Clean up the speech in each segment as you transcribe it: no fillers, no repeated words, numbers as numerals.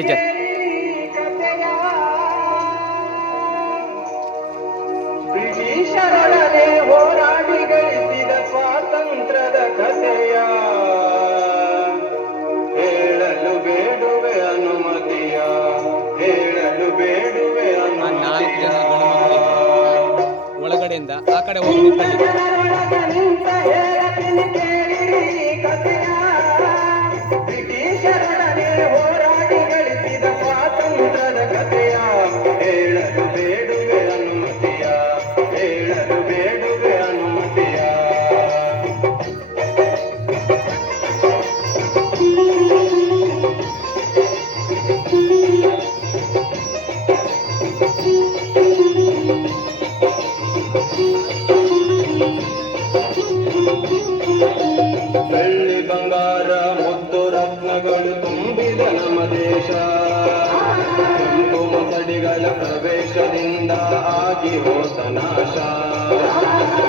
Teacher. ಬ್ರಿಟಿಷರೊಡನೆ ಹೋರಾಡಿ ಗಳಿಸಿದ ಸ್ವಾತಂತ್ರ್ಯದ ಕಥೆಯ ಹೇಳಲು ಬೇಡುವೆ ಅನುಮತಿಯ, ಹೇಳಲು ಬೇಡುವೆ ಆ 4 ಅನುಮತಿಯ. ಜನ ಗಂಡು ಮಕ್ಕಳಿಗೆ ಒಳಗಡೆಯಿಂದ ಆ ಕಡೆ ಹೋಗಿ ನಿಂತ್ಕೊಳ್ಳಿ. ನಿಂತ ಹೇಳತೀನಿ ಕೇಳಿರಿ ಕಥೆಯ. ಬ್ರಿಟಿಷರೊಡನೆ ಹೋರಾಡಿ ಗಳಿಸಿದ ಸ್ವಾತಂತ್ರ್ಯದ ಕಥೆಯ ಹೇಳಲು ಬೇಡುವೆ ಅನುಮತಿಯ, ಹೇಳಲು ಬೇಡುವೆ ಅನುಮತಿಯ. ಬೆಳ್ಳಿ ಬಂಗಾರ ಮುದ್ದು ರತ್ನಗಳು ತುಂಬಿದ ನಮ್ಮ ದೇಶ, ಕೆಂಪು ಮುಸಡಿಗಳ ಪ್ರವೇಶದಿಂದ ಆಗಿ ಹೋದ ನಾಶ.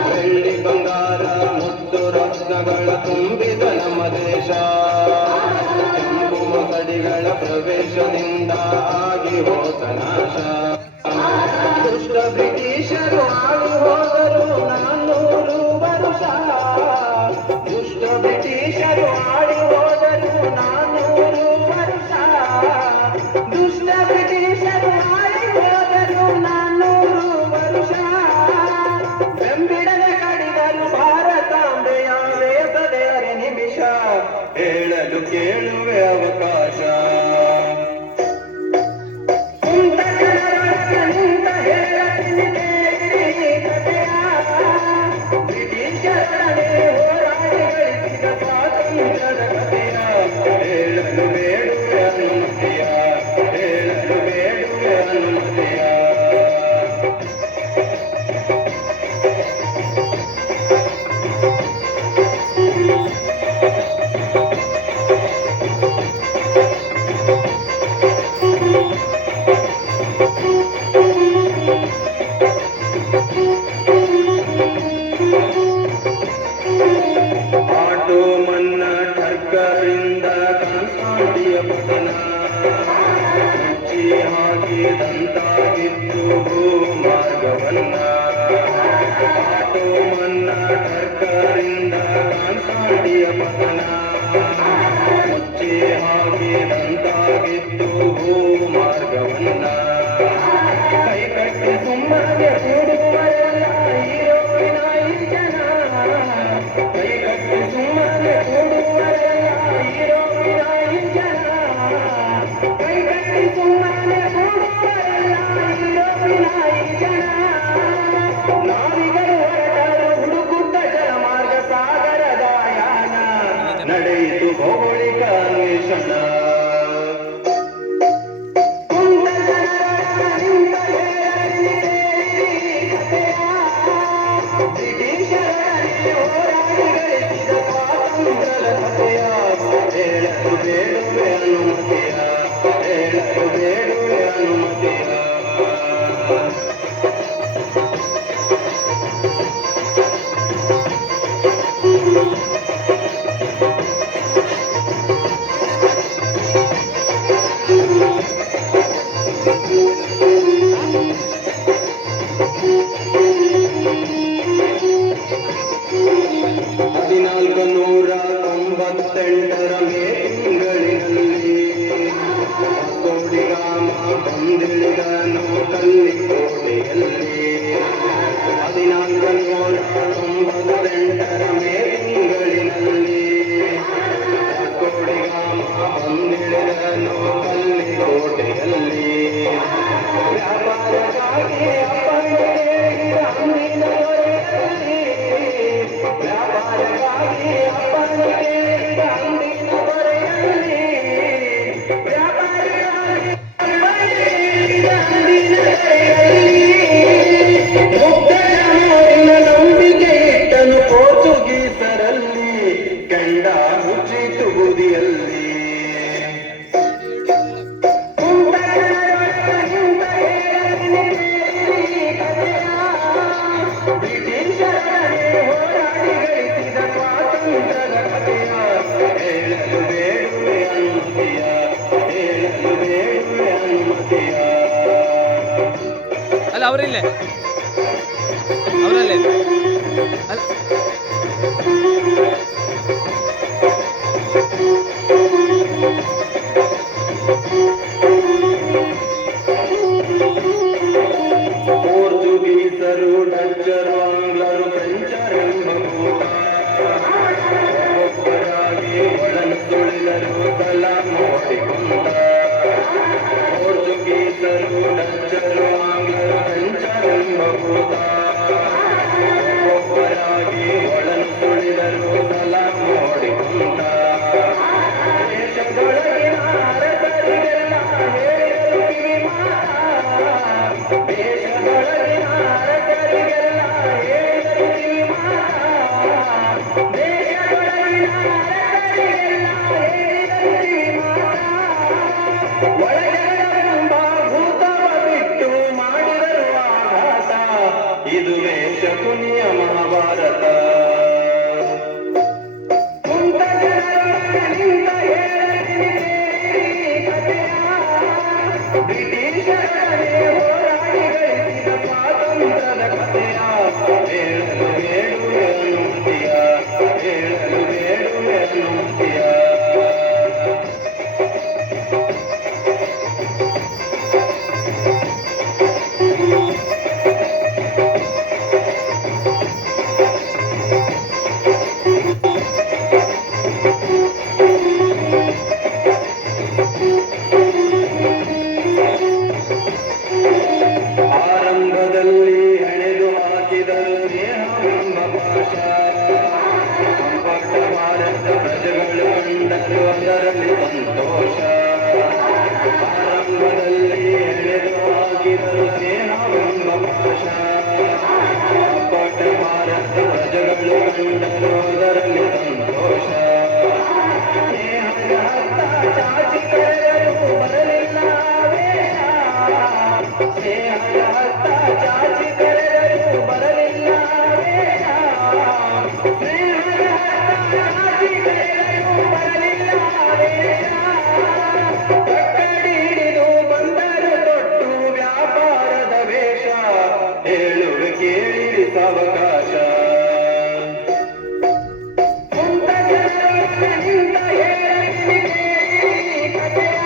ಬೆಳ್ಳಿ ಬಂಗಾರ ಮುದ್ದು ರತ್ನಗಳ ತುಂಬಿದ ನಮ್ಮ ದೇಶ, ಕೆಂಪು ಮುಸಡಿಗಳ ಪ್ರವೇಶದಿಂದ ಆಗಿ ಹೋದ ನಾಶ. ದುಷ್ಟ ಬ್ರಿಟಿಷರು ಆಳಿ ಹೋದರು 400 ವರುಷ, ದುಷ್ಟ ಬ್ರಿಟಿಷರು ಆಳಿ ಹೋದರು 400 ವರುಷ, ದುಷ್ಟ ಬ್ರಿಟಿಷರು ಆಳಿ ಹೋದರು 400 ವರುಷ. ಬೆಂಬಿಡದೆ ಕಡಿದರು ಭಾರತಾಂಬೆಯ ವೇದದೆ ಅರೆ ನಿಮಿಷ, ಹೇಳಲು ಕೇಳುವೆ ಅವಕಾಶ. ಬ್ರಿಟಿಷರೊಡನೆ ಹೋರಾಡಿ ಗಳಿಸಿದ ಸ್ವಾತಂತ್ರ್ಯದ ಕಥೆಯ ಹೇಳಲು ಬೇಡುವೆ ಅನುಮತಿಯ, ಹೇಳಲು ಬೇಡುವೆ ಅನುಮತಿಯ. ಆಟೋ ಮನ್ನ ಟರ್ಕರಿಂದ ಕಾನ್ಸ್ಟಾಂಟಿಯ ಪತನ, ಮುಚ್ಚಿ ಹಾಕಿದಂತಾಗಿತ್ತು ಭೂಮಾರ್ಗವನ್ನ. ಆಟೋ ಮನ್ನ ಟರ್ಕರಿಂದ ಕಾನ್ಸ್ಟಾಂಟಿಯ ಪತನ, ಮುಚ್ಚಿ ಹಾಕಿದಂತಾಗಿತ್ತು ಭೂಮಾರ್ಗವನ್ನ. ಕೈ ಕಟ್ಟಿ ಸುಮ್ಮನೆ ಕೂಡುವರೆಲ್ಲ ಹೀರೋವಿನ ಈ ಜನ, ಕೈ ಕಟ್ಟಿ ಸುಮ್ಮನೆ ಕೂಡುವರೆಲ್ಲ ಹೀರೋವಿನ ಈ ಜನ, ಕೈ ಕಟ್ಟಿ ಸುಮ್ಮನೆ ಕೂಡುವರೆಲ್ಲ ಹೀರೋವಿನ ಈ ಜನ. ನಾವಿಗರು ಹೊರಟರು ಹುಡುಕುತ್ತ ಜಲಮಾರ್ಗ ಸಾಗರದ ಯಾನ, ನಡೆಯಿತು ಭೌಗೋಳಿಕ ಅನ್ವೇಷಣ. ಬ್ರಿಟಿಷರೊಡನೆ ಹೋರಾಡಿ ಗಳಿಸಿದ ಸ್ವಾತಂತ್ರ್ಯದ ಕಥೆಯ ಹೇಳಲು ಬೇಡುವೆ ಅನುಮತಿಯ, ಹೇಳಲು ಬೇಡುವೆ ಅನುಮತಿಯ. ಹದಿನಾಲ್ಕು ನೂರ 98ರ ಮೇ ತಿಂಗಳಿನಲ್ಲಿ ಕೋಡಿಗಾಮ ಬಂದಿಳಿದನು ಕಲ್ಲಿಕೋಟೆಯಲ್ಲಿ. 1498ರ ಮೇ ತಿಂಗಳಿನಲ್ಲಿ ಕೋಡಿಗಾಮ ಬಂದಿಳಿದನು ಕಲ್ಲಿಕೋಟೆಯಲ್ಲಿ. ವ್ಯಾಪಾರಕ್ಕಾಗಿ ಅಪ್ಪಣೆಗಿದ ಅಂದಿನ ದೊರೆಯಲ್ಲಿ, ವ್ಯಾಪಾರಕ್ಕಾಗಿ ಅಪ್ಪಣೆಗಿದ ಅಂದಿನ ದೊರೆಯಲ್ಲಿ, ವ್ಯಾಪಾರಕ್ಕಾಗಿ ಅಪ್ಪಣೆಗಿದ ಅಂದಿನ ದೊರೆಯಲ್ಲಿ. ಮುಗ್ಧರ ಮೋಡಿನ ನಂಬಿಕೆ ಇಟ್ಟನು ಪೋರ್ಚುಗೀಸರಲ್ಲಿ, ಕೆಂಡ ಮುಚ್ಚಿತು ಬುದಿಯಲ್ಲಿ. ಬ್ರಿಟಿಷರೊಡನೆ ಹೋರಾಡಿ ಗಳಿಸಿದ ಸ್ವಾತಂತ್ರ್ಯದ ಕಥೆಯ ಹೇಳಲು ಬೇಡುವೆ ಅನುಮತಿಯ, ಹೇಳಲು ಬೇಡ ಅವರಿಲ್ಲೇ ಅವರಲ್ಲೇ ಅಲ್ಲ ಪೋರ್ಚುಗೀಸರು ಡಚ್ಚರು ಆಂಗ್ಲರು ಫ್ರೆಂಚರೆಂಬ ಭೂತ ಒಬ್ಬೊಬ್ಬರಾಗಿ ಒಳನು ತುಳಿದರು ತಲ ಮೋಡಿಕೊಂಡ ಪೋರ್ಚುಗೀಸರು ಡಚ್ಚರು ಆಂಗ್ಲರು ಫ್ರೆಂಚರೆಂಬ ಭೂತ ಒಬ್ಬೊಬ್ಬರಾಗಿ ಒಳನು ತುಳಿದರು ತಲ ಮೋಡಿಕೊಂಡ ದೇಶದೊಳಗಿನ ಅರಸರಿಗೆಲ್ಲ ಹೇಳಿದರು ಕಿವಿ ಮಾತ ದೇಶದೊಳಗಿನ ಅರಸರಿಗೆಲ್ಲ ಹೇಳಿದರು ಕಿವಿ ಮಾತ ದೇಶದೊಳಗಿನ ಅರಸರಿಗೆಲ್ಲ ಹೇಳಿದರು ಕಿವಿ ಮಾತ ಒಳಗೆಲ್ಲ ಭೂತವ ಬಿಟ್ಟು ಮಾಡಿದರು ಆಘಾತ ಇದು ವೇಷ ಪುಣ್ಯ ಮಹಾಭಾರತ ಕುಂತ ಜನರೊಳಗಿನಿಂದ ಹೇಳಲಿನಿ ಕೇಳಿರಿ ಕಥೆಯ ಬ್ರಿಟಿಷರೊಡನೆ ಹೋರಾಡಿ ಗಳಿಸಿದ ಸ್ವಾತಂತ್ರ್ಯದ ಕಥೆಯ ಹೇಳಲು ಬೇಡುವೆ ನುಡಿಯ ಹೇಳಲು ಬೇಡುವೆ ನುಡಿಯ ಆರಂಭದಲ್ಲಿ ಹೆಣೆದು ಹಾಕಿದರು ದೇಹವೆಂಬ ಪಾಶ ಸಂಪಟ್ಟ ಭಾರತ ಪ್ರಜೆಗಳು ಕಂಡರು ಅದರಲ್ಲಿ ಸಂತೋಷ ಆರಂಭದಲ್ಲಿ ಹೆಣೆದು ಹಾಕಿದರು ದೇಹವೆಂಬ ಪಾಶ ಸಂಪಟ್ಟ ಭಾರತ ಪ್ರಜೆಗಳು ಕಂಡರು ಅದರಲ್ಲಿ ಸಂತೋಷ ಸ್ನೇಹದ ಹಸ್ತ ಚಾಚಿ ಕರೆದರೂ ಬರಲಿಲ್ಲ ವೇಷ ಸ್ನೇಹದ ಹಸ್ತ ಚಾಚಿ ಕರೆದರೂ ಬರಲಿಲ್ಲ ವೇಷ ಸ್ನೇಹದ ಹಸ್ತ ಚಾಚಿ ಕರೆದರೂ ಬರಲಿಲ್ಲ ವೇಷ ಕಕ್ಕಡಿ ಹಿಡಿದು ಬಂದರು ತೊಟ್ಟು ವ್ಯಾಪಾರದ ವೇಷ ಹೇಳುವೆ ಕೇಳಿರಿ ಸಾವಕಾಶ ಕುಂತ ಜನರೊಳಗಿನಿಂದ ಹೇಳಲಿನಿ ಕೇಳಿರಿ ಕಥೆಯ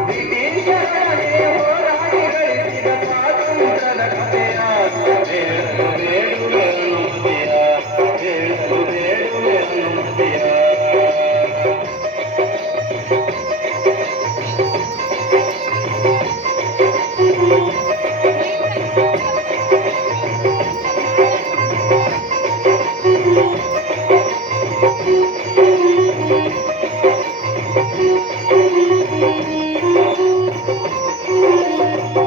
ಬ್ರಿಟಿಷರೊಡನೆ ಹೋರಾಡಿ ಗಳಿಸಿದ ಸ್ವಾತಂತ್ರ್ಯದ ಕಥೆಯ ಹೇಳಲು ಬೇಡುವೆ ನುಡಿಯ ಹೇಳಲು ಬೇಡುವೆ ನುಡಿಯ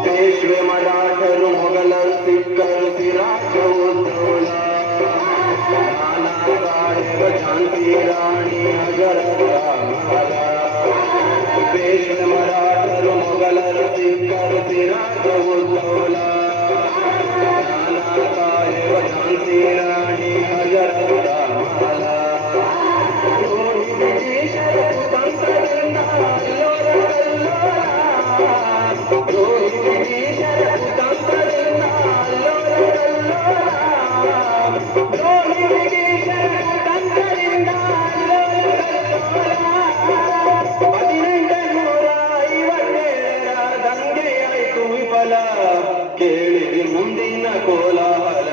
ಪೇಶ್ವೆ ಮರಾಠರು ಮೊಘಲರು ಸಿಖ್ಖರು ಸಿರಾಜ ಉದ್ದೌಲ ನಾನಾ ಸಾಹೇಬ ಝಾನ್ಸಿ ರಾಣಿ ಹಜರತ್ ಮಹಲ ಪೇಶ್ವೆ ಮರಾಠರು ಮೊಘಲರು ಸಿಖ್ಖರು ಸಿರಾಜ ಉದ್ದೌಲ ನಾನಾ ಸಾಹೇಬ ಝಾನ್ಸಿ ರಾಣಿ ಹಜರತ್ ಮಹಲ ದ್ರೋಹಿ ಬ್ರಿಟಿಷರ ಕುತಂತ್ರದಿಂದ ಅಲ್ಲೋಲ ಕಲ್ಲೋಲ ದ್ರೋಹಿ ಬ್ರಿಟಿಷರ ಕುತಂತ್ರದಿಂದ ಅಲ್ಲೋಲ ಕಲ್ಲೋಲ ದ್ರೋಹಿ ಬ್ರಿಟಿಷರ ಕುತಂತ್ರದಿಂದ ಅಲ್ಲೋಲ ಕಲ್ಲೋಲ 1857ರ ದಂಗೆಯಾಯಿತು ವಿಫಲ ಕೇಳಿರಿ ಮುಂದಿನ ಕೋಲಾಹಲ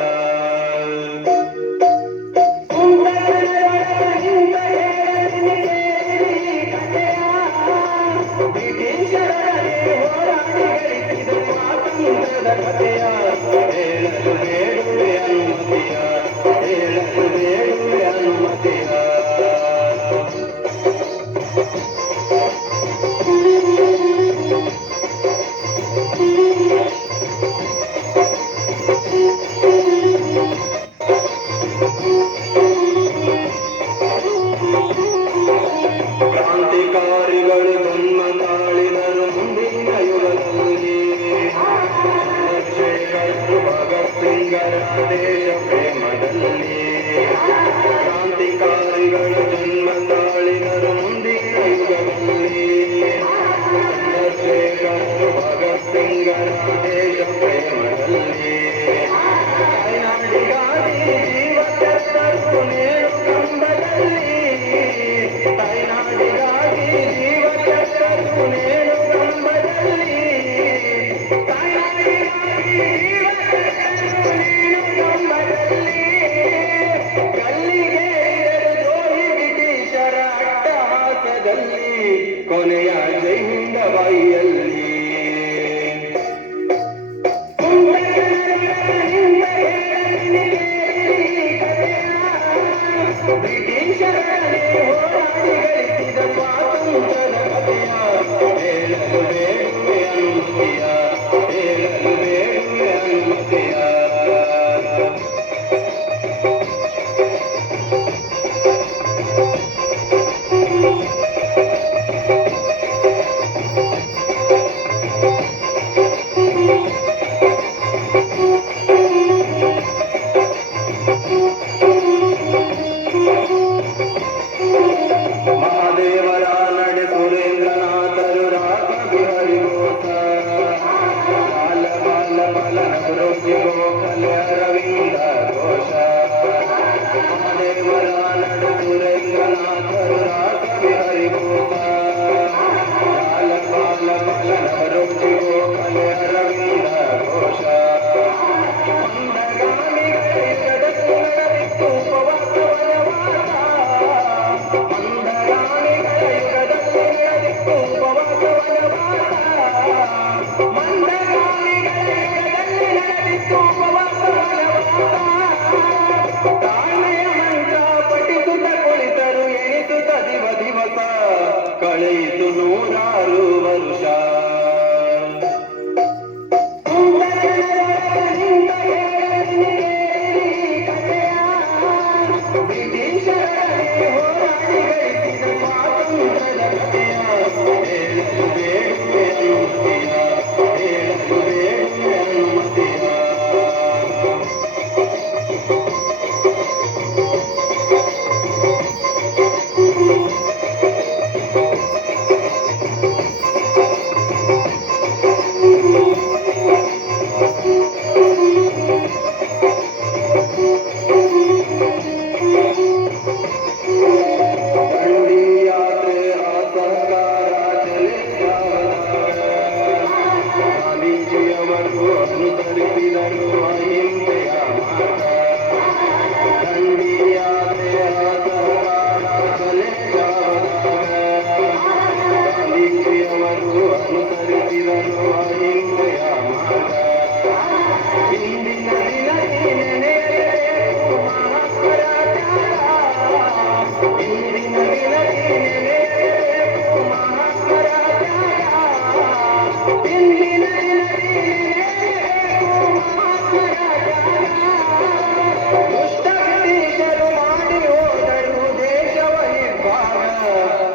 ಕನ್ನಡಿಗರ ದೇಶ ಪ್ರೇಮದಲ್ಲಿ ತಾಯ್ನಾಡಿಗಾಗಿ ಜೀವ ತೆತ್ತರು ನೇರು ಕಂಬದಲ್ಲಿ ತಾಯ್ನಾಡಿಗಾಗಿ ಜೀವ ತೆತ್ತರು ನೇರು ಕಂಬದಲ್ಲಿ ತಾಯ್ನಾಡಿಗಾಗಿ ಜೀವ ತೆತ್ತರು ನೇರು ಕಂಬದಲ್ಲಿ ಗಲ್ಲಿಗೆ ದ್ರೋಹಿ ಬ್ರಿಟಿಷರ ಅಟ್ಟಹಾಸದಲ್ಲಿ ಕೊನೆಯ ಜೈ ಹಿಂದ ಬಾಯಿಯಲ್ಲಿ ಬ್ರಿಟಿಷರನ್ನೇ ಹೋರಾಡಿ ಗಳಿಸಿದ ಸ್ವಾತಂತ್ರ್ಯದ ಕಥೆಯ ಹೇಳಲು ಬೇಡುವೆ ಅನುಮತಿಯ ಹೇಳಲು ಬೇಡುವೆ ಅನುಮತಿಯ ಮಹಾದೇವರ ನಡೆ ಸುರೇಂದ್ರನಾಥರು ರಾಸ ಬಿಹರಿ ಗೋತ ಬಾಲ ಬಾಲ ಬಾಲ ನಗರೋಜಿ ಗೋಖಲೆ ಅರವಿಂದ ಘೋಷ ಮಹಾದೇವರ ನಡೆ ಸುರೇಂದ್ರನಾಥರು ರಾಸ ಬಿಹರಿ ಗೋತ ಬಾಲ ಬಾಲ ಬಾಲ ನಗರೋಜಿ ಗೋಖಲೆ ಅರವಿಂದ ಘೋಷ ಮಂದಗಾಮಿಗಳ ಯುಗದಲ್ಲಿ ನಡೆದಿತ್ತು ಉಪವಾಸ ವನವಾಸ ಮಂದಗಾಮಿಗಳ ಯುಗದಲ್ಲಿ ನಡೆದಿತ್ತು ಉಪವಾಸ ವನವಾಸ ಮಂದಗಾಮಿಗಳ ಯುಗದಲ್ಲಿ ನಡೆದಿತ್ತು ಉಪವಾಸ ವನವಾಸ ತಾಳ್ಮೆಯ ಮಂತ್ರ ಪಠಿಸುತ್ತ ಕುಳಿತರು ಎಣಿಸುತ್ತ ದಿವಸ ಕಳೆಯಿತು 100 ವರ್ಷ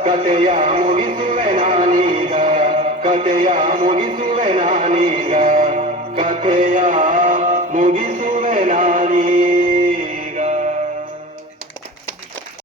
ಕತೆಯ ಮುಗಿಸುವೆ ನಾನೀಗ ಕತೆಯ ಮುಗಿಸುವೆ ನಾನೀಗ ಕಥೆಯ